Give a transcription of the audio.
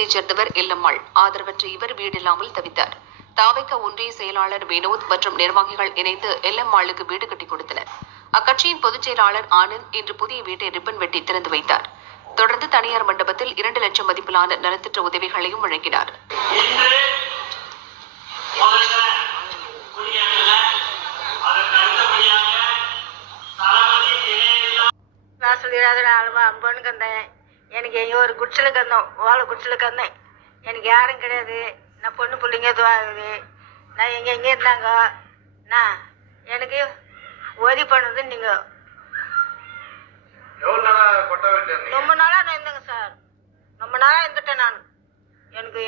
கிராமத்தைச் சேர்ந்தவர் எல்லம்மாள். ஆதரவற்ற இவர் வீடில்லாமல் தவித்தார். தாவைக்க ஒன்றிய செயலாளர் வினோத் மற்றும் நிர்வாகிகள் இணைந்து எல்லம்மாளுக்கு வீடு கட்டிக் கொடுத்தனர். அக்கட்சியின் பொதுச் செயலாளர் ஆனந்த் இன்று புதிய வீட்டை ரிப்பன் வெட்டி திறந்து வைத்தார். தொடர்ந்து தனியார் மண்டபத்தில் 2 லட்சம் மதிப்பிலான நலத்திட்ட உதவிகளையும் வழங்கினார். எனக்கு எங்க ஒரு குடிச்சலுக்கு இருந்தோம், ஓலை குடிச்சலுக்கு இருந்தேன். எனக்கு யாரும் கிடையாது. நான் பொண்ணு பிள்ளைங்க இதுவாகுது. நான் எங்கே இருந்தாங்க. நான் எனக்கு உதவி பண்ணுறது நீங்கள் ரொம்ப நாளாக நான் இருந்தேங்க சார். ரொம்ப நாளாக இருந்துட்டேன் நான். எனக்கு